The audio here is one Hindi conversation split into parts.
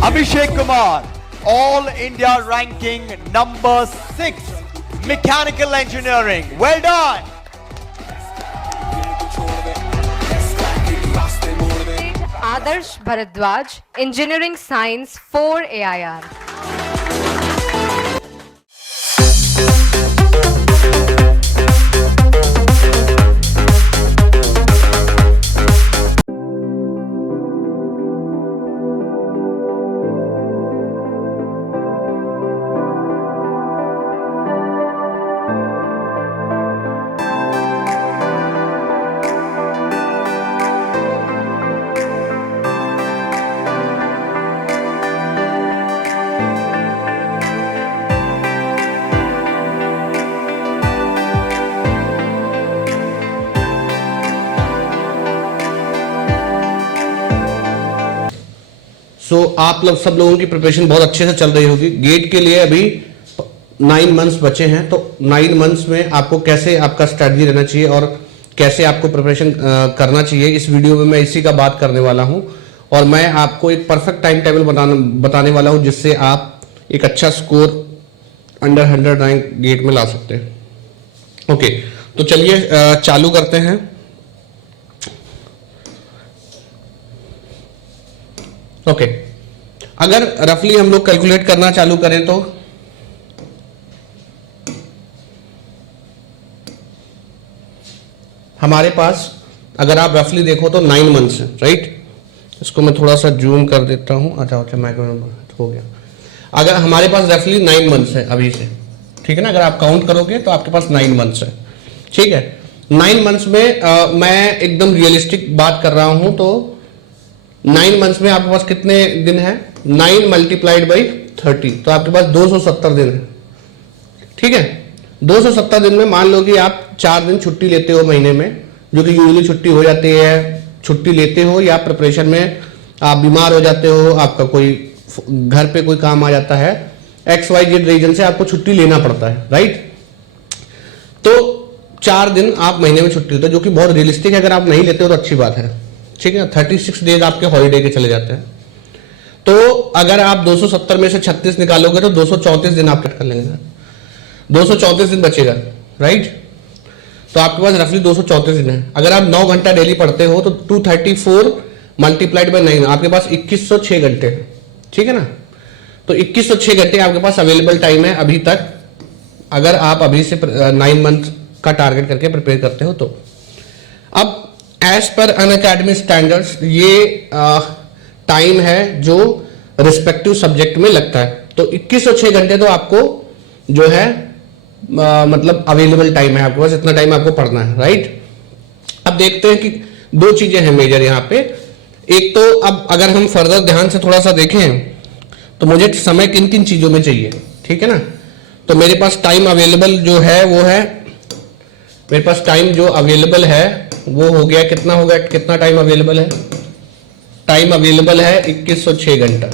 Abhishek Kumar, All India ranking number 6, Mechanical Engineering. Well done. Adarsh Bharadwaj, Engineering Science 4 AIR. आप लोग सब लोगों की प्रिपरेशन बहुत अच्छे से चल रही होगी। गेट के लिए अभी 9 मंथ्स बचे हैं, तो 9 मंथ्स में आपको कैसे आपका स्ट्रेटजी रहना चाहिए और कैसे आपको प्रिपरेशन करना चाहिए, इस वीडियो में मैं इसी का बात करने वाला हूं। और मैं आपको एक परफेक्ट टाइम टेबल बताने वाला हूं जिससे आप एक अच्छा स्कोर अंडर 100 रैंक गेट में ला सकते हैं। ओके, तो चलिए चालू करते हैं। ओके, अगर रफली हम लोग कैलकुलेट करना चालू करें तो हमारे पास, अगर आप रफली देखो तो 9 मंथ्स है, राइट। इसको मैं थोड़ा सा जूम कर देता हूं। अच्छा माइक्रो हो गया। अगर हमारे पास रफली 9 मंथ्स है अभी से, ठीक है ना। अगर आप काउंट करोगे तो आपके पास 9 मंथ्स है, ठीक है। 9 मंथ्स में मैं एकदम रियलिस्टिक बात कर रहा हूं, तो 9 मंथ्स में आपके पास कितने दिन है? 9 मल्टीप्लाइड बाई 30, तो आपके पास 270 दिन है, ठीक है। 270 दिन में मान लो कि आप 4 दिन छुट्टी लेते हो महीने में, जो कि यूजुअली छुट्टी हो जाती है। छुट्टी लेते हो या प्रिपरेशन में आप बीमार हो जाते हो, आपका कोई घर पे कोई काम आ जाता है, XYZ रीजन से आपको छुट्टी लेना पड़ता है, राइट। तो 4 दिन आप महीने में छुट्टी होता है, जो कि बहुत रियलिस्टिक है। अगर आप नहीं लेते हो तो अच्छी बात है, ठीक है। 36 डेज आपके हॉलीडे के चले जाते हैं। तो अगर आप 270 में से 36 निकालोगे तो 234 दिन आप कट कर लेंगे, 234 दिन बचेगा, राइट। तो आपके पास रफली 234 दिन है। अगर आप 9 घंटा डेली पढ़ते हो तो 234 मल्टीप्लाइड बाई 9 आपके पास 2106 घंटे है, ठीक है ना। तो 2106 घंटे आपके पास अवेलेबल टाइम है अभी तक, अगर आप अभी से 9 मंथ का टारगेट करके प्रिपेयर करते हो तो। अब एज पर अनअकैडमी स्टैंडर्ड्स ये टाइम है जो रिस्पेक्टिव सब्जेक्ट में लगता है। तो 2106 घंटे तो आपको जो है मतलब अवेलेबल टाइम है, आपके पास इतना टाइम आपको पढ़ना है, राइट। अब देखते हैं कि 2 चीजें हैं मेजर यहाँ पे। एक तो अब अगर हम फर्दर ध्यान से थोड़ा सा देखें तो मुझे समय किन किन चीजों में चाहिए, ठीक है ना। तो मेरे पास टाइम अवेलेबल जो है वो है, मेरे पास टाइम जो अवेलेबल है वो हो गया, कितना हो गया, कितना टाइम अवेलेबल है? टाइम अवेलेबल है 2106 घंटा,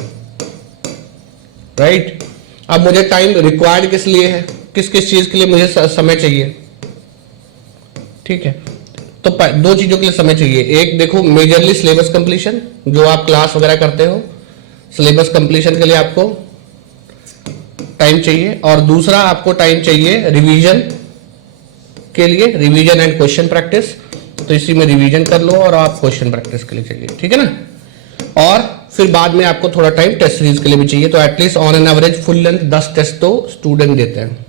राइट। अब मुझे टाइम रिक्वायर्ड किस लिए है, किस किस चीज के लिए मुझे समय चाहिए, ठीक है। तो 2 चीजों के लिए समय चाहिए। एक देखो मेजरली सिलेबस कंप्लीशन, जो आप क्लास वगैरह करते हो, सिलेबस कंप्लीशन के लिए आपको टाइम चाहिए। और दूसरा आपको टाइम चाहिए रिवीजन के लिए, रिवीजन एंड क्वेश्चन प्रैक्टिस। तो इसी में रिवीजन कर लो और आप क्वेश्चन प्रैक्टिस के लिए चाहिए, ठीक है ना। और फिर बाद में आपको थोड़ा टाइम टेस्ट सीरीज के लिए भी चाहिए। तो at least on an average full length 10 test तो स्टूडेंट देते हैं।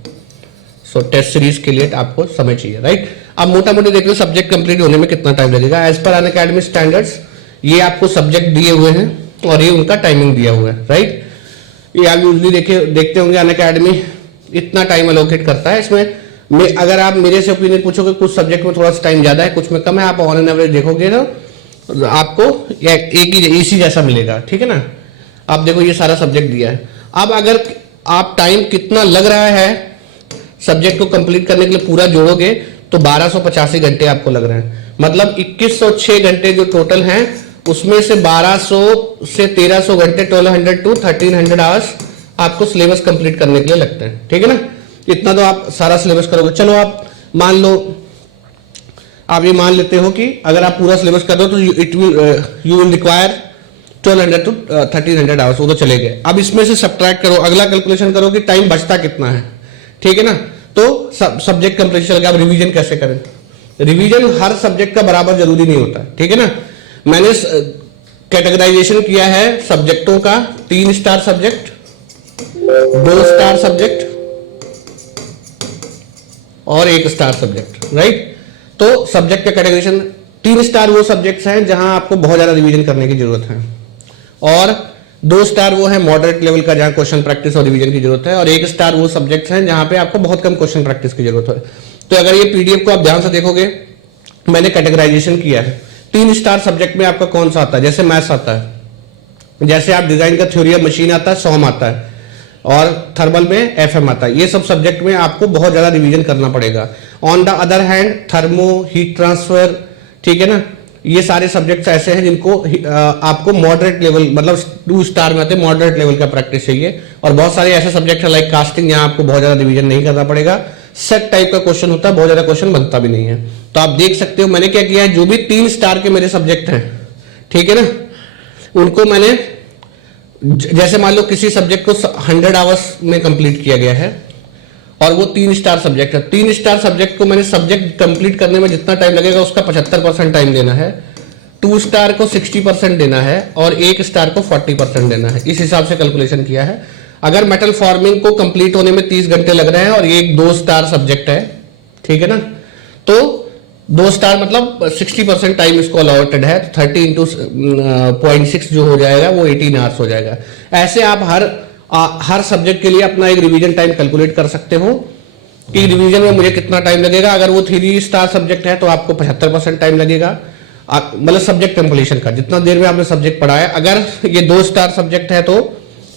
सो टेस्ट सीरीज के लिए आपको समय चाहिए, राइट। अब मोटा मोटी देख लो सब्जेक्ट कंप्लीट होने में कितना टाइम लगेगा। एज पर अनअकैडमी स्टैंडर्ड्स ये आपको सब्जेक्ट दिए हुए हैं और ये उनका टाइमिंग दिया हुआ है, राइट। ये आप यूजली देखते होंगे अनअकैडमी इतना टाइम अलोकेट करता है। इसमें अगर आप मेरे से ओपिनियन पूछोगे, कुछ सब्जेक्ट में थोड़ा सा टाइम ज्यादा है, कुछ में कम है, आप ऑन एन एवरेज देखोगे तो आपको एक ही इसी जैसा मिलेगा, ठीक है ना। आप देखो ये सारा सब्जेक्ट दिया है। अब अगर आप टाइम कितना लग रहा है सब्जेक्ट को कंप्लीट करने के लिए पूरा जोड़ोगे तो 1285 घंटे आपको लग रहे हैं। मतलब 2106 घंटे जो टोटल हैं उसमें से 1200 से 1300 घंटे 1200 टू 1300 आवर्स आपको सिलेबस कंप्लीट करने के लिए लगते हैं, ठीक है ना। इतना तो आप सारा सिलेबस करोगे। चलो आप मान लो, आप ये मान लेते हो कि अगर आप पूरा सिलेबस कर दो तो you will require 1200 to 1300 hours, वो तो चले गए। अब इसमें से सब्ट्रैक्ट करो, अगला कैलकुलेशन करो कि टाइम बचता कितना है, ठीक है ना। तो सब्जेक्ट कंप्लीट चल गया। अब रिवीजन कैसे करें? रिवीजन हर सब्जेक्ट का बराबर जरूरी नहीं होता, ठीक है ना। मैंने कैटेगराइजेशन किया है सब्जेक्टों का, 3 स्टार सब्जेक्ट, 2 स्टार सब्जेक्ट और 1 स्टार सब्जेक्ट, राइट। तो सब्जेक्ट का कैटेगराइजेशन, 3 स्टार वो सब्जेक्ट्स हैं जहां आपको बहुत ज्यादा रिवीजन करने की जरूरत है, और 2 स्टार वो है मॉडरेट लेवल का जहां क्वेश्चन प्रैक्टिस और रिवीजन की जरूरत है, और 1 स्टार वो सब्जेक्ट्स हैं जहां पे आपको बहुत कम क्वेश्चन प्रैक्टिस की जरूरत है। तो अगर ये पीडीएफ को आप ध्यान से देखोगे, मैंने कैटेगराइजेशन किया है। 3 स्टार सब्जेक्ट में आपका कौन सा आता है? जैसे मैथ्स आता है, जैसे आप डिजाइन का थ्योरी ऑफ मशीन आता है, सॉम आता है, और थर्मल में एफएम आता है। ये सब सब्जेक्ट में आपको बहुत ज्यादा रिवीजन करना पड़ेगा। On the other hand thermo, heat transfer, ठीक है ना, ये सारे सब्जेक्ट्स ऐसे हैं जिनको आपको मॉडरेट लेवल, मतलब 2 स्टार में आते हैं, मॉडरेट लेवल का प्रैक्टिस चाहिए। और बहुत सारे ऐसे सब्जेक्ट है लाइक कास्टिंग, यहाँ आपको बहुत ज्यादा रिवीजन नहीं करना पड़ेगा, सेट टाइप का क्वेश्चन होता है, बहुत ज्यादा क्वेश्चन बनता भी नहीं है। तो आप देख सकते हो मैंने क्या किया है, जो भी 3 स्टार के मेरे सब्जेक्ट हैं, ठीक है ना, उनको मैंने, जैसे मान लो किसी सब्जेक्ट को 100 आवर्स में कंप्लीट किया गया है और वो 3 स्टार सब्जेक्ट है, 3 स्टार सब्जेक्ट को मैंने सब्जेक्ट कंप्लीट करने में जितना टाइम लगेगा उसका 75% टाइम देना है, 2 स्टार को 60% देना है, और 1 स्टार को 40% देना है। इस हिसाब से कैलकुलेशन किया है। अगर मेटल फॉर्मिंग को कंप्लीट होने में 30 घंटे लग रहे हैं और ये एक 2 स्टार सब्जेक्ट है, ठीक है ना, तो 2 स्टार मतलब 60% टाइम इसको अलॉटेड है, तो 30 इंटू 0.6 जो हो जाएगा वो 18 आवर्स हो जाएगा। ऐसे आप हर सब्जेक्ट के लिए अपना एक रिवीजन टाइम कैलकुलेट कर सकते हो कि रिवीजन में मुझे कितना टाइम लगेगा। अगर वो 3 स्टार सब्जेक्ट है तो आपको 75% टाइम लगेगा, मतलब सब्जेक्ट कंप्लीशन का, जितना देर में आपने सब्जेक्ट पढ़ा है। अगर ये 2 स्टार सब्जेक्ट है तो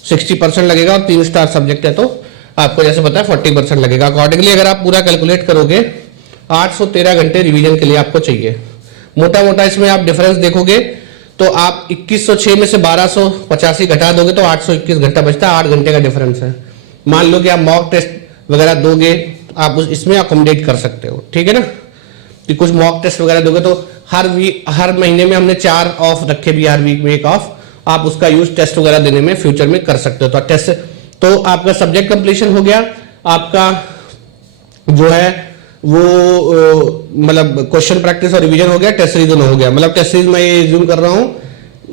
60% लगेगा, और 3 स्टार सब्जेक्ट है तो आपको जैसे पता है 40% लगेगा। अकॉर्डिंगली अगर आप पूरा कैलकुलेट करोगे 813 घंटे रिवीजन के लिए आपको चाहिए। मोटा मोटा इसमें आप डिफरेंस देखोगे तो आप 2106 में से 1285 घटा दोगे तो 821 घंटा बचता है, 8 घंटे का डिफरेंस है। मान लो कि आप मॉक टेस्ट वगैरह दोगे, आप इसमें अकोमोडेट कर सकते हो, ठीक है ना, कि कुछ मॉक टेस्ट वगैरह दोगे तो हर महीने में हमने 4 ऑफ रखे भी, हर वीक में 1 ऑफ, आप उसका यूज टेस्ट वगैरह देने में फ्यूचर में कर सकते हो। तो टेस्ट, तो आपका सब्जेक्ट कंप्लीशन हो गया, आपका जो है वो मतलब क्वेश्चन प्रैक्टिस और रिवीजन हो गया, टेस्ट सीरीज दोनों हो गया। मतलब टेस्ट सीरीज मैं ये ज्यूम कर रहा हूँ,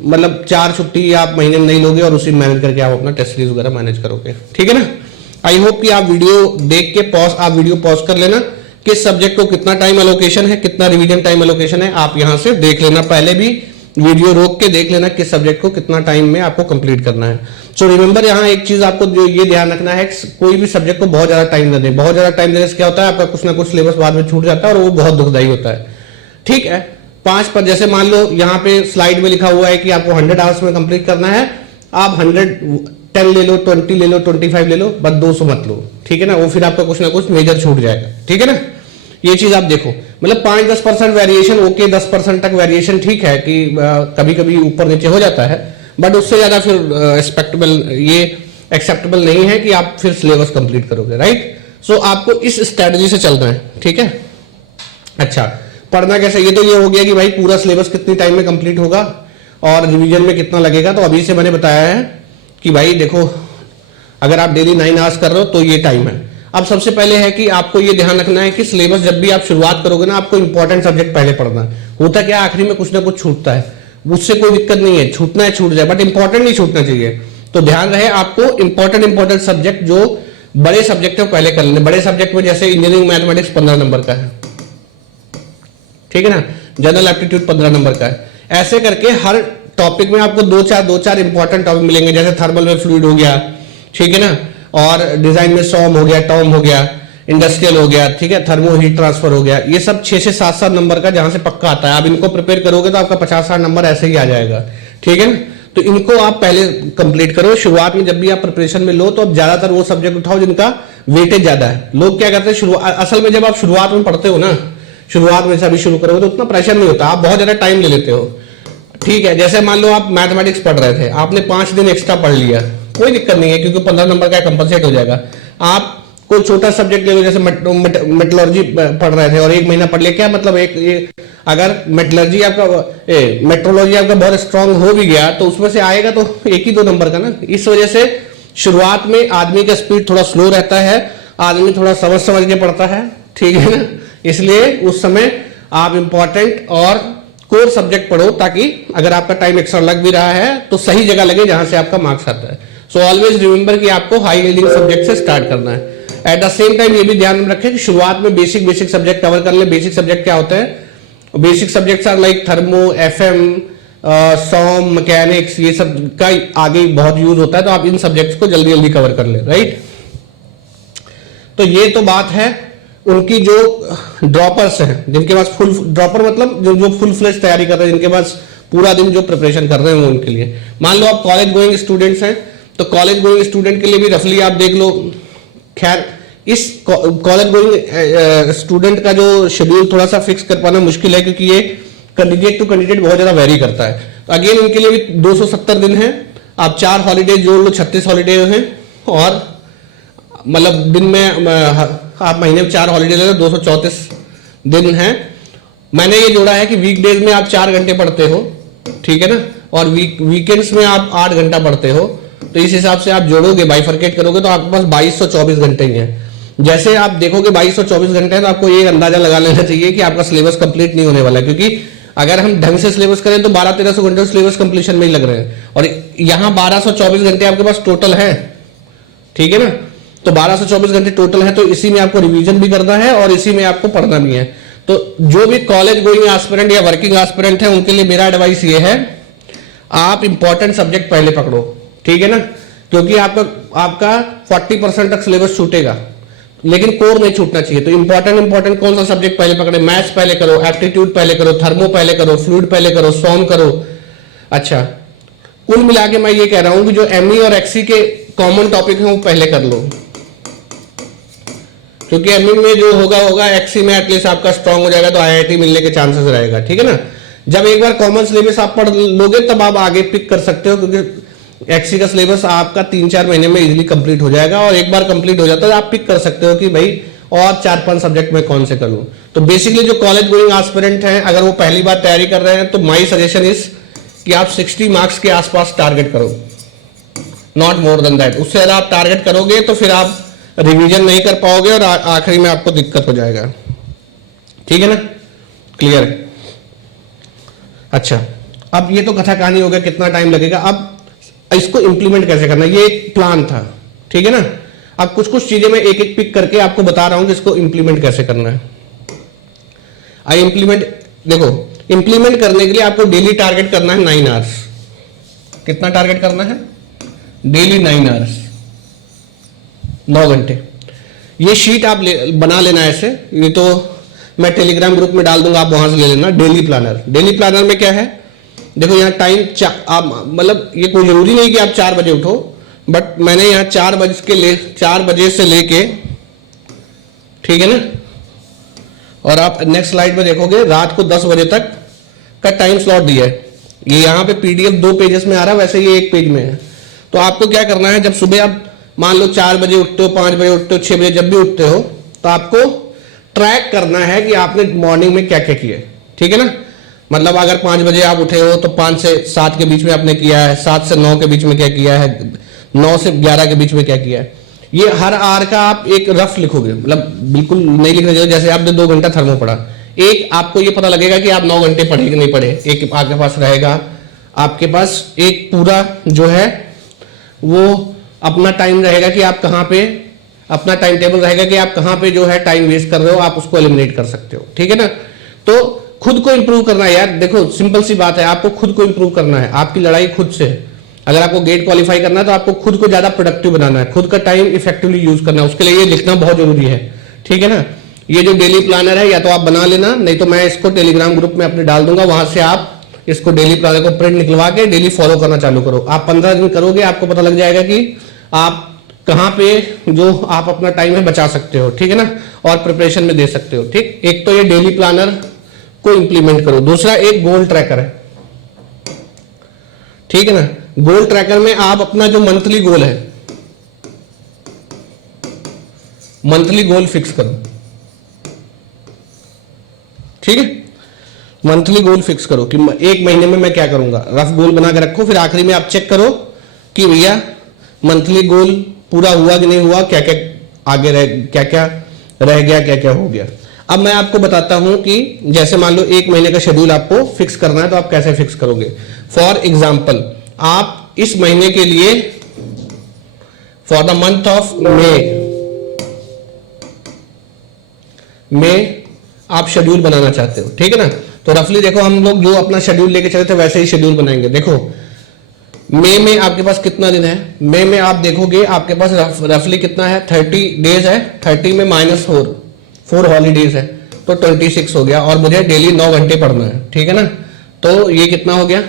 मतलब 4 छुट्टी आप महीने में नहीं लोगे और उसी मैनेज करके आप अपना टेस्ट सीरीज वगैरह मैनेज करोगे, ठीक है ना। आई होप कि आप वीडियो देख के आप वीडियो पॉज कर लेना, किस सब्जेक्ट को कितना टाइम एलोकेशन है, कितना रिवीजन टाइम एलोकेशन है, आप यहां से देख लेना। पहले भी वीडियो रोक के देख लेना किस सब्जेक्ट को कितना टाइम में आपको कंप्लीट करना है। सो रिमेंबर, यहाँ एक चीज आपको जो ये ध्यान रखना है, कोई भी सब्जेक्ट को बहुत ज्यादा टाइम न दें। बहुत ज्यादा टाइम देने से क्या होता है, आपका कुछ ना कुछ सिलेबस बाद में छूट जाता है और वो बहुत दुखदायी होता है, ठीक है। 5 पर जैसे मान लो यहाँ पे स्लाइड में लिखा हुआ है कि आपको 100 आवर्स में कंप्लीट करना है, आप 110 ले लो, 20 ले लो, 25 ले लो, बस 200 मत लो, ठीक है ना, वो फिर आपका कुछ ना कुछ मेजर छूट जाएगा, ठीक है ना। ये चीज आप देखो, मतलब 5-10% वेरिएशन ओके, 10% तक वेरिएशन ठीक है कि कभी कभी ऊपर नीचे हो जाता है, बट उससे ज्यादा फिर एक्सेप्टेबल नहीं है कि आप फिर सिलेबस कंप्लीट करोगे, राइट। सो आपको इस स्ट्रेटजी से चलना है, ठीक है। अच्छा, पढ़ना कैसे, ये तो ये हो गया कि भाई पूरा सिलेबस कितनी टाइम में कंप्लीट होगा और रिवीजन में कितना लगेगा। तो अभी से मैंने बताया है कि भाई देखो, अगर आप डेली 9 आवर्स कर रहे हो तो ये टाइम है। अब सबसे पहले है कि आपको ये ध्यान रखना है कि सिलेबस जब भी आप शुरुआत करोगे ना, आपको इंपॉर्टेंट सब्जेक्ट पहले पढ़ना है। होता क्या, आखिरी में कुछ ना कुछ छूटता है, उससे कोई दिक्कत नहीं है, छूटना है छूट जाए, बट इंपॉर्टेंट नहीं छूटना चाहिए। तो ध्यान रहे आपको इंपॉर्टेंट सब्जेक्ट जो बड़े सब्जेक्ट है पहले कर लेने। बड़े सब्जेक्ट में जैसे इंजीनियरिंग मैथमेटिक्स 15 नंबर का है, ठीक है ना, जनरल एप्टीट्यूड 15 नंबर का है। ऐसे करके हर टॉपिक में आपको 2-4 इंपॉर्टेंट टॉपिक मिलेंगे, जैसे थर्मल में फ्लूइड हो गया, ठीक है ना, और डिजाइन में सॉम हो गया, टॉम हो गया, इंडस्ट्रियल हो गया, ठीक है, थर्मो हीट ट्रांसफर हो गया। ये सब 6 से 7 नंबर का जहां से पक्का आता है। आप इनको प्रिपेयर करोगे तो आपका 50-60 नंबर ऐसे ही आ जाएगा, ठीक है ना। तो इनको आप पहले कंप्लीट करो। शुरुआत में जब भी आप प्रिपरेशन में लो तो अब ज्यादातर वो सब्जेक्ट उठाओ जिनका वेटेज ज्यादा है। लोग क्या करते हैं, असल में जब आप शुरुआत में पढ़ते हो ना, शुरुआत में से अभी शुरू करोगे तो उतना प्रेशर नहीं होता, आप बहुत ज्यादा टाइम ले लेते हो, ठीक है। जैसे मान लो आप मैथमेटिक्स पढ़ रहे थे, आपने 5 दिन एक्स्ट्रा पढ़ लिया, कोई दिक्कत नहीं है, क्योंकि 15 नंबर का कंपनसेट हो जाएगा। आप कोई छोटा सब्जेक्ट ले लो, जैसे मेटलर्जी पढ़ रहे थे और 1 महीना पढ़ लिया, क्या मतलब अगर मेटलर्जी आपका मेट्रोलॉजी आपका बहुत स्ट्रांग हो भी गया तो उसमें से आएगा तो 1 ही 2 नंबर का ना। इस वजह से शुरुआत में आदमी का स्पीड थोड़ा स्लो रहता है, आदमी थोड़ा समझ के पढ़ता है, ठीक है ना। इसलिए उस समय आप इंपॉर्टेंट और कोर सब्जेक्ट पढ़ो, ताकि अगर आपका टाइम एक्स्ट्रा लग भी रहा है तो सही जगह लगे जहां से आपका मार्क्स आता है। सो ऑलवेज रिमेंबर कि आपको हाई यील्डिंग सब्जेक्ट से स्टार्ट करना है। एट द सेम टाइम ये भी ध्यान में रखें कि शुरुआत में बेसिक सब्जेक्ट कवर कर ले। बेसिक सब्जेक्ट क्या होता है? Basic subjects are like thermo, FM, SOM, mechanics, ये सब का आगे बहुत यूज होता है, तो आप इन सब्जेक्ट्स को जल्दी कवर कर ले, राइट। तो ये तो बात है उनकी जो ड्रॉपर्स हैं, जिनके पास फुल ड्रॉपर मतलब जो फुल फ्लेज तैयारी कर रहे हैं, जिनके पास पूरा दिन जो प्रिपरेशन कर रहे हैं वो उनके लिए। मान लो आप कॉलेज गोइंग स्टूडेंट्स हैं, तो कॉलेज गोइंग स्टूडेंट के लिए भी रफली आप देख लो। खैर इस कॉलेज गोइंग स्टूडेंट का जो शेड्यूल थोड़ा सा फिक्स कर पाना मुश्किल है, क्योंकि ये कैंडिडेट टू कैंडिडेट बहुत ज्यादा वेरी करता है। तो अगेन इनके लिए भी 270 दिन है, आप 4 हॉलीडे जोड़ लो, 36 हॉलीडे हैं, और मतलब दिन में आप महीने में 4 हॉलीडे ले लो, 234 दिन है। मैंने ये जोड़ा है कि वीकडेज में आप 4 घंटे पढ़ते हो, ठीक है ना, और वीकेंड्स में आप 8 घंटा पढ़ते हो। तो इस हिसाब से आप जोड़ोगे, बाइफरकेट करोगे, तो आपके पास 2224 घंटे ही हैं। जैसे आप देखोगे 2224 घंटे हैं, तो आपको ये अंदाजा लगा लेना चाहिए कि आपका सिलेबस कंप्लीट नहीं होने वाला है, क्योंकि अगर हम ढंग से सिलेबस करें तो 1200-1300 घंटे सिलेबस कंप्लीशन में ही लग रहे हैं, और यहाँ 1224 घंटे आपके पास टोटल है, ठीक है ना। तो 1224 घंटे टोटल है, तो इसी में आपको रिवीजन भी करना है और इसी में आपको पढ़ना भी है। तो जो भी कॉलेज गोइंग एस्पिरेंट या वर्किंग एस्पिरेंट है, उनके लिए मेरा एडवाइस ये है, आप इंपॉर्टेंट सब्जेक्ट पहले पकड़ो, ठीक है ना, क्योंकि आपका 40% तक सिलेबस छूटेगा, लेकिन कोर नहीं छूटना चाहिए। तो इंपॉर्टेंट कौन सा सब्जेक्ट पहले पकड़े? मैथ्स पहले करो, एप्टीट्यूड पहले करो, थर्मो पहले करो, फ्लूइड पहले करो, सॉम करो। अच्छा, कुल मिला के मैं ये कह रहा हूं कि जो एमई और एक्सी के कॉमन टॉपिक हैं वो पहले कर लो, क्योंकि एमई में जो होगा एक्सी में एटलीस्ट आपका स्ट्रांग हो जाएगा, तो आईआईटी मिलने के चांसेस रहेगा, ठीक है ना। जब एक बार कॉमन सिलेबस आप पढ़ लोगे तब आप आगे पिक कर सकते हो, क्योंकि एक्सी का सिलेबस आपका 3-4 महीने में इजीली कंप्लीट हो जाएगा, और एक बार कंप्लीट हो जाता है आप पिक कर सकते हो कि भाई और 4-5 सब्जेक्ट में कौन से करूं। तो बेसिकली जो कॉलेज गोइंग एस्पिरेंट हैं, अगर वो पहली बार तैयारी कर रहे हैं, तो माय सजेशन इज कि आप 60 मार्क्स के आसपास टारगेट करो, नॉट मोर देन दैट। उससे अगर आप टारगेट करोगे तो फिर आप रिवीजन नहीं कर पाओगे और आखिरी में आपको दिक्कत हो जाएगा, ठीक है ना, क्लियर है। अच्छा, अब ये तो कथा कहानी हो गया, कितना टाइम लगेगा। अब इसको इंप्लीमेंट कैसे करना है, ये एक प्लान था, ठीक है ना। अब कुछ चीजें मैं एक पिक करके आपको बता रहा हूं कि इसको इंप्लीमेंट कैसे करना है। देखो, इंप्लीमेंट करने के लिए आपको डेली टारगेट करना है 9 आवर्स। कितना टारगेट करना है? डेली 9 आवर्स, 9 घंटे। ये शीट आप बना लेना ऐसे, ये तो मैं टेलीग्राम ग्रुप में डाल दूंगा, आप वहां से ले लेना। डेली प्लानर में क्या है, देखो यहाँ टाइम आप मतलब ये कोई जरूरी नहीं कि आप 4 बजे उठो, बट मैंने यहाँ 4 बजे से लेके, ठीक है ना, और आप नेक्स्ट स्लाइड में देखोगे रात को 10 बजे तक का टाइम स्लॉट दिया है। ये यहाँ पे पीडीएफ 2 पेजेस में आ रहा है, वैसे ये 1 पेज में है। तो आपको क्या करना है, जब सुबह आप मान लो 4 बजे उठते हो, 5 बजे उठते हो, 6 बजे जब भी उठते हो, तो आपको ट्रैक करना है कि आपने मॉर्निंग में क्या क्या किया, ठीक है ना। मतलब अगर 5 बजे आप उठे हो तो 5 से 7 के बीच में आपने किया है, 7 से 9 के बीच में क्या किया है, 9 से 11 के बीच में क्या किया है। ये हर आवर का आप एक रफ लिखोगे, मतलब बिल्कुल नहीं लिखना चाहिए। जैसे आपने 2 घंटा थर्मो पढ़ा, एक आपको ये पता लगेगा कि आप 9 घंटे पढ़े कि नहीं पढ़े। एक आपके पास रहेगा, आपके पास एक पूरा जो है वो अपना टाइम रहेगा कि आप कहाँ पे, अपना टाइम टेबल रहेगा कि आप कहाँ पे जो है टाइम वेस्ट कर रहे हो, आप उसको एलिमिनेट कर सकते हो, ठीक है ना। तो खुद को इंप्रूव करना है यार, देखो सिंपल सी बात है, आपको खुद को इंप्रूव करना है। आपकी लड़ाई खुद से है। अगर आपको गेट क्वालिफाई करना है तो आपको खुद को ज्यादा प्रोडक्टिव बनाना है, खुद का टाइम इफेक्टिवली यूज करना है। उसके लिए ये लिखना बहुत जरूरी है, ठीक है ना। ये जो डेली प्लानर है या तो आप बना लेना, नहीं तो मैं इसको टेलीग्राम ग्रुप में अपने डाल दूंगा, वहां से आप इसको डेली प्लानर को प्रिंट निकलवा के डेली फॉलो करना चालू करो। आप 15 दिन करोगे, आपको पता लग जाएगा कि आप कहां पे जो आप अपना टाइम है बचा सकते हो, ठीक है ना, और प्रिपरेशन में दे सकते हो, ठीक। एक तो ये डेली प्लानर को इंप्लीमेंट करो। दूसरा एक गोल ट्रैकर है, ठीक है ना। गोल ट्रैकर में आप अपना जो मंथली गोल है, मंथली गोल फिक्स करो, ठीक है। मंथली गोल फिक्स करो कि एक महीने में मैं क्या करूंगा, रफ गोल बना के रखो, फिर आखिरी में आप चेक करो कि भैया मंथली गोल पूरा हुआ कि नहीं हुआ, क्या क्या आगे रह क्या क्या रह गया, क्या क्या हो गया। अब मैं आपको बताता हूं कि जैसे मान लो एक महीने का शेड्यूल आपको फिक्स करना है, तो आप कैसे फिक्स करोगे। फॉर एग्जाम्पल, आप इस महीने के लिए for the month of May आप शेड्यूल बनाना चाहते हो, ठीक है ना। तो रफली देखो, हम लोग जो अपना शेड्यूल लेके चले थे वैसे ही शेड्यूल बनाएंगे। देखो मई में आपके पास कितना दिन है, मई में आप देखोगे आपके पास रफली कितना है, 30 डेज है। 30 में -4 हॉलीडेज है, तो 26 हो गया। और मुझे डेली 9 घंटे पढ़ना है, ठीक है ना। तो ये कितना हो गया,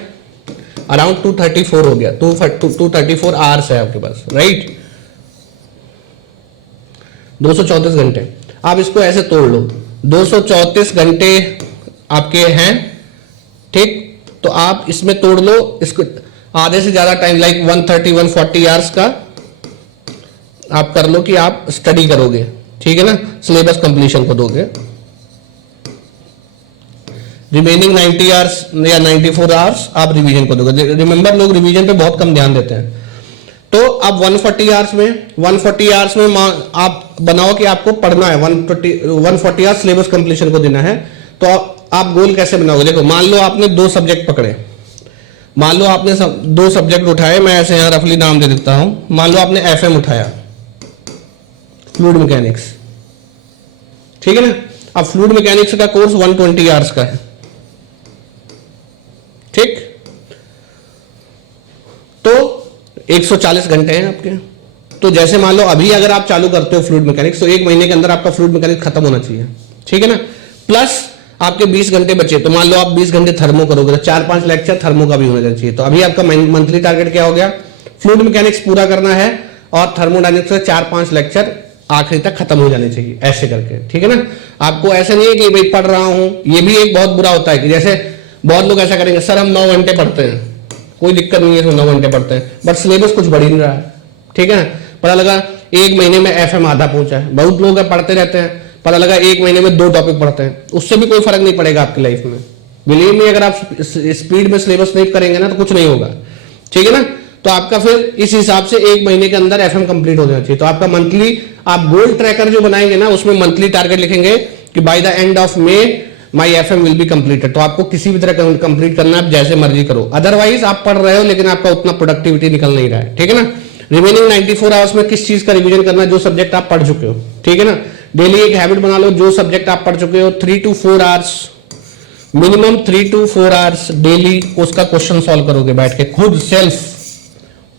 अराउंड 234 हो गया। 234 आवर्स है आपके पास, राइट, 234 घंटे। आप इसको ऐसे तोड़ लो, 234 घंटे आपके हैं, ठीक। तो आप इसमें तोड़ लो, इसको आधे से ज्यादा टाइम लाइक 130-140 आवर्स का आप कर लो कि आप स्टडी करोगे, ठीक है ना, सिलेबस कंप्लीशन को दोगे। रिमेनिंग 90 आवर्स या 94 आवर्स आप रिवीजन को दोगे। रिमेंबर, लोग रिवीजन पे बहुत कम ध्यान देते हैं। तो अब 140 आवर्स में आप बनाओ कि आपको पढ़ना है, 140 आवर्स सिलेबस कंप्लीशन को देना है। तो आप गोल कैसे बनाओगे। देखो मान लो आपने 2 सब्जेक्ट पकड़े, मान लो आपने 2 सब्जेक्ट उठाए, मैं ऐसे यहां रफली नाम दे देता हूं। मान लो आपने एफएम उठाया, फ्लूइड मैकेनिक्स, ठीक है ना। अब फ्लूइड मैकेनिक्स का कोर्स 120 आवर्स का है, ठीक। तो 140 घंटे हैं आपके। तो जैसे मान लो अभी अगर आप चालू करते हो फ्लूइड मैकेनिक्स, तो 1 महीने के अंदर आपका फ्लूइड मैकेनिक्स खत्म होना चाहिए, ठीक है ना। प्लस आपके 20 घंटे बचे, तो मान लो आप 20 घंटे थर्मो करोगे, तो 4-5 लेक्चर थर्मो का भी होना चाहिए। तो अभी आपका मंथली टारगेट क्या हो गया, फ्लूइड मैकेनिक्स पूरा करना है और थर्मोडायनेमिक्स से 4-5 लेक्चर आखिरी तक खत्म हो जाने चाहिए, ऐसे करके, ठीक है ना। आपको ऐसे नहीं है कि भाई पढ़ रहा हूं, ये भी एक बहुत बुरा होता है कि जैसे बहुत लोग ऐसा करेंगे, सर हम 9 घंटे पढ़ते हैं, कोई दिक्कत नहीं है, 9 घंटे पढ़ते हैं, बट सिलेबस कुछ बढ़ ही नहीं रहा है, ठीक है ना। पता लगा 1 महीने में एफएम आधा पहुंचा है। बहुत लोग पढ़ते रहते हैं, पता लगा 1 महीने में 2 टॉपिक पढ़ते हैं, उससे भी कोई फर्क नहीं पड़ेगा आपकी लाइफ में। बिलीव मी, अगर आप स्पीड में सिलेबस नहीं करेंगे ना तो कुछ नहीं होगा, ठीक है ना। तो आपका फिर इस हिसाब से 1 महीने के अंदर एफएम कंप्लीट हो जाना चाहिए। तो आपका मंथली आप गोल ट्रैकर जो बनाएंगे ना, उसमें मंथली टारगेट लिखेंगे कि by the end of May my FM will be completed. तो आपको किसी भी तरह कंप्लीट करना है, आप जैसे मर्जी करो। अदरवाइज आप पढ़ रहे हो लेकिन आपका उतना प्रोडक्टिविटी निकल नहीं रहा है, ठीक है ना। रिमेनिंग 94 आवर्स में किस चीज का रिवीजन करना है, जो सब्जेक्ट आप पढ़ चुके हो, ठीक है ना। डेली एक हैबिट बना लो, जो सब्जेक्ट आप पढ़ चुके हो 3 to 4 hours, minimum 3 to 4 hours daily उसका क्वेश्चन सॉल्व करोगे बैठ के खुद सेल्फ,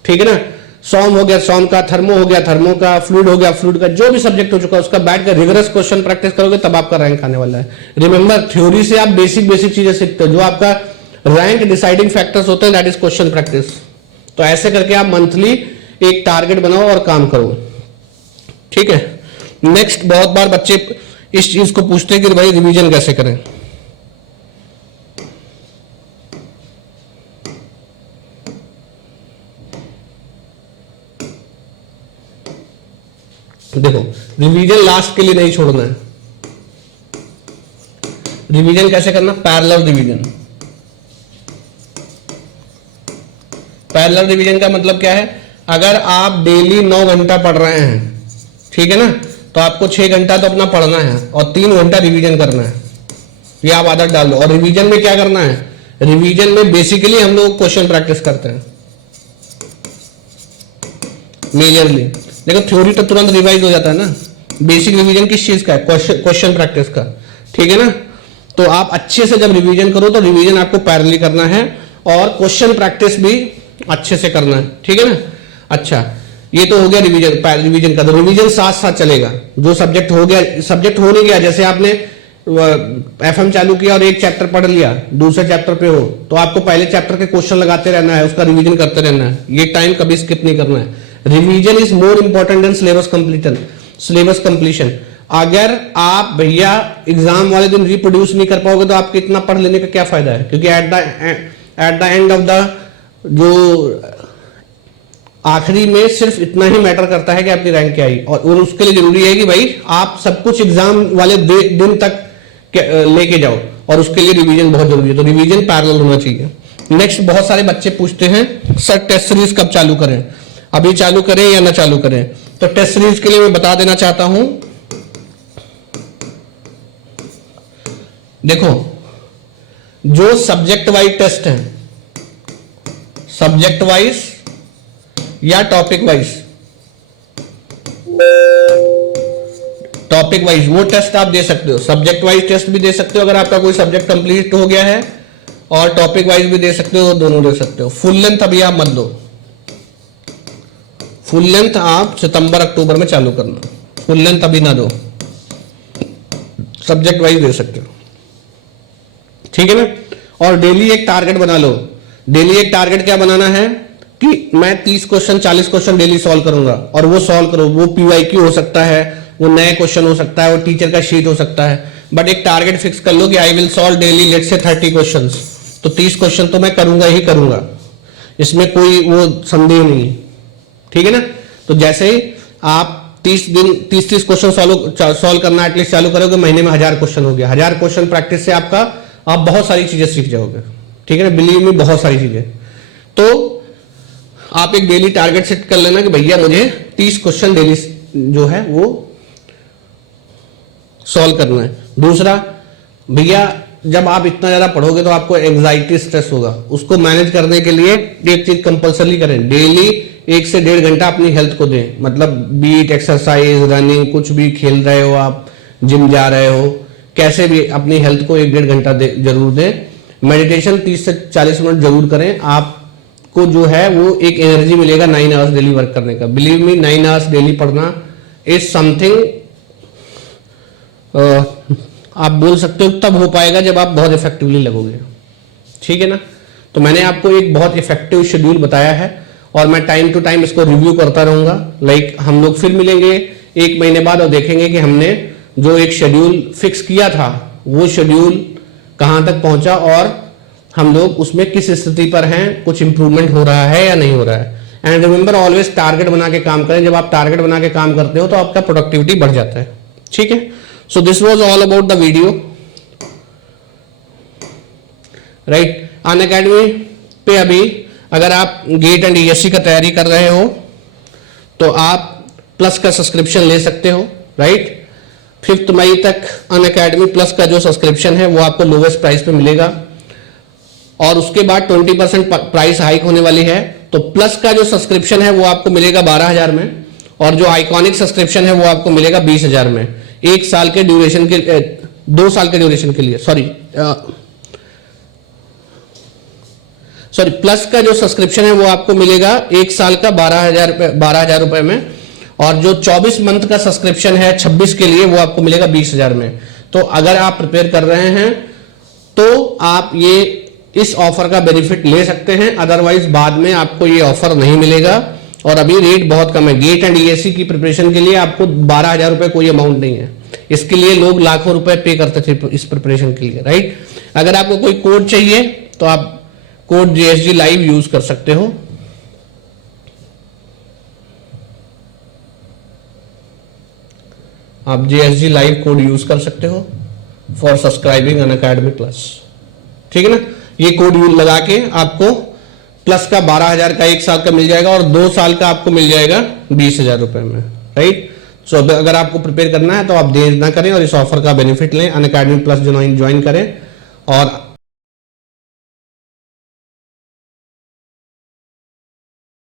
ठीक है ना। सॉम हो गया, सॉम का, थर्मो हो गया, थर्मो का, फ्लूइड हो गया, फ्लूइड का, जो भी सब्जेक्ट हो चुका उसका बैठ कर रिगरस क्वेश्चन प्रैक्टिस करोगे, तब आपका रैंक आने वाला है। रिमेंबर, थ्योरी से आप बेसिक चीजें सीखते हो, जो आपका रैंक डिसाइडिंग फैक्टर्स होते हैं, दैट इज क्वेश्चन प्रैक्टिस। तो ऐसे करके आप मंथली एक टारगेट बनाओ और काम करो, ठीक है। नेक्स्ट, बहुत बार बच्चे इस चीज को पूछते हैं कि भाई रिवीजन कैसे करें। देखो, रिवीजन लास्ट के लिए नहीं छोड़ना है। रिवीजन कैसे करना, पैरेलल रिवीजन। पैरेलल रिवीजन का मतलब क्या है, अगर आप डेली 9 घंटा पढ़ रहे हैं, ठीक है ना, तो आपको 6 घंटा तो अपना पढ़ना है और 3 घंटा रिवीजन करना है। ये आप आदत डाल लो। और रिवीजन में क्या करना है, रिवीजन में बेसिकली हम लोग क्वेश्चन प्रैक्टिस करते हैं मेजरली। देखो थ्योरी तो तुरंत रिवाइज हो जाता है ना, बेसिक रिवीजन किस चीज का है, क्वेश्चन प्रैक्टिस का, ठीक है ना। तो आप अच्छे से जब रिवीजन करो तो रिवीजन आपको पैरेलली करना है और क्वेश्चन प्रैक्टिस भी अच्छे से करना है, ठीक है ना। अच्छा, ये तो हो गया रिवीजन का। तो रिवीजन साथ साथ चलेगा, जो सब्जेक्ट हो गया, सब्जेक्ट हो नहीं गया, जैसे आपने एफएम चालू किया और एक चैप्टर पढ़ लिया, दूसरे चैप्टर पे हो, तो आपको पहले चैप्टर के क्वेश्चन लगाते रहना है, उसका रिवीजन करते रहना है, ये टाइम कभी स्किप नहीं करना है। Revision is more important than syllabus completion. अगर आप भैया एग्जाम वाले दिन रिप्रोड्यूस नहीं कर पाओगे तो आपके इतना पढ़ लेने का क्या फायदा है, क्योंकि at the end of the जो आखिरी में सिर्फ इतना ही मैटर करता है कि आपकी रैंक क्या आई, और उसके लिए जरूरी है कि भाई आप सब कुछ एग्जाम वाले दिन तक लेके जाओ, और उसके लिए रिवीजन बहुत जरूरी है। तो रिवीजन पैरेलल होना चाहिए। नेक्स्ट, बहुत सारे बच्चे पूछते हैं सर टेस्ट सीरीज कब चालू करें, अभी चालू करें या ना चालू करें। तो टेस्ट सीरीज के लिए मैं बता देना चाहता हूं, देखो जो सब्जेक्ट वाइज टेस्ट है, सब्जेक्ट वाइज या टॉपिक वाइज, टॉपिक वाइज वो टेस्ट आप दे सकते हो। सब्जेक्ट वाइज टेस्ट भी दे सकते हो अगर आपका कोई सब्जेक्ट कंप्लीट हो गया है, और टॉपिक वाइज भी दे सकते हो, दोनों दे सकते हो। फुल लेंथ अभी आप मत दो, फुल लेंथ आप सितंबर अक्टूबर में चालू करना, फुल लेंथ अभी ना दो, सब्जेक्ट वाइज दे सकते हो, ठीक है ना। और डेली एक टारगेट बना लो। डेली एक टारगेट क्या बनाना है कि मैं 30 क्वेश्चन 40 क्वेश्चन डेली सॉल्व करूंगा, और वो सॉल्व करो। वो पीवाईक्यू हो सकता है, वो नए क्वेश्चन हो सकता है, वो टीचर का शीट हो सकता है, बट एक टारगेट फिक्स कर लो कि आई विल सॉल्व डेली लेट से 30 क्वेश्चन। तो 30 क्वेश्चन तो मैं करूंगा ही करूंगा, इसमें कोई वो संदेह नहीं, ठीक है ना। तो जैसे ही आप 30 क्वेश्चन सॉल्व करना एटलीस्ट चालू करोगे, महीने में 1000 क्वेश्चन हो गया। 1000 क्वेश्चन प्रैक्टिस से आपका आप बहुत सारी चीजें सीख जाओगे, ठीक है ना। बिलीव में बहुत सारी चीजें। तो आप एक डेली टारगेट सेट कर लेना कि भैया मुझे 30 क्वेश्चन डेली जो है वो सॉल्व करना है। दूसरा, भैया जब आप इतना ज्यादा पढ़ोगे तो आपको एंजाइटी स्ट्रेस होगा, उसको मैनेज करने के लिए एक चीज कंपल्सरी करें, डेली 1 से 1.5 घंटा अपनी हेल्थ को दें। मतलब बीट एक्सरसाइज, रनिंग, कुछ भी, खेल रहे हो आप, जिम जा रहे हो, कैसे भी अपनी हेल्थ को 1-1.5 घंटा जरूर दें। मेडिटेशन 30 से 40 मिनट जरूर करें। आपको जो है वो एक एनर्जी मिलेगा 9 आवर्स डेली वर्क करने का। बिलीव मी, 9 आवर्स डेली पढ़ना इज समथिंग आप बोल सकते हो तब हो पाएगा जब आप बहुत इफेक्टिवली लगोगे, ठीक है ना। तो मैंने आपको एक बहुत इफेक्टिव शेड्यूल बताया है, और मैं टाइम टू टाइम इसको रिव्यू करता रहूंगा। लाइक हम लोग फिर मिलेंगे 1 महीने बाद और देखेंगे कि हमने जो एक शेड्यूल फिक्स किया था वो शेड्यूल कहां तक पहुंचा, और हम लोग उसमें किस स्थिति पर हैं, कुछ इंप्रूवमेंट हो रहा है या नहीं हो रहा है। एंड रिमेंबर, ऑलवेज टारगेट बना के काम करें। जब आप टारगेट बना के काम करते हो तो आपका प्रोडक्टिविटी बढ़ जाता है, ठीक है। So this was all about the video, right. Unacademy पे अभी अगर आप गेट एंड ईएससी का तैयारी कर रहे हो तो आप प्लस का सब्सक्रिप्शन ले सकते हो, राइट। 5 मई तक अनअकैडमी प्लस का जो सब्सक्रिप्शन है वो आपको लोवेस्ट प्राइस पे मिलेगा, और उसके बाद 20% प्राइस हाइक होने वाली है। तो प्लस का जो सब्सक्रिप्शन है वो आपको मिलेगा 12,000 में, और जो आइकॉनिक सब्सक्रिप्शन है वो आपको मिलेगा 20,000 में। 1 साल के ड्यूरेशन के 2 साल के ड्यूरेशन के लिए, सॉरी प्लस का जो सब्सक्रिप्शन है वो आपको मिलेगा 1 साल का 12,000 रुपए में, और जो 24 मंथ का सब्सक्रिप्शन है 26 के लिए वो आपको मिलेगा 20,000 में। तो अगर आप प्रिपेयर कर रहे हैं तो आप ये इस ऑफर का बेनिफिट ले सकते हैं, अदरवाइज बाद में आपको ये ऑफर नहीं मिलेगा, और अभी रेट बहुत कम है। गेट एंड ईएससी की प्रिपरेशन के लिए आपको 12,000 रुपए कोई अमाउंट नहीं है, इसके लिए लोग लाखों रुपए पे करते थे इस प्रिपरेशन के लिए, राइट। अगर आपको कोई कोड चाहिए तो आप कोड JSG लाइव यूज कर सकते हो। आप JSG लाइव कोड यूज कर सकते हो फॉर सब्सक्राइबिंग अनअकैडमी प्लस, ठीक है ना। ये कोड यूज लगा के आपको प्लस का 12,000 का 1 साल का मिल जाएगा, और 2 साल का आपको मिल जाएगा 20,000 रुपए में, राइट। सो अगर आपको प्रिपेयर करना है तो आप देर ना करें और इस ऑफर का बेनिफिट लें, अनअकैडमी प्लस ज्वाइन करें, और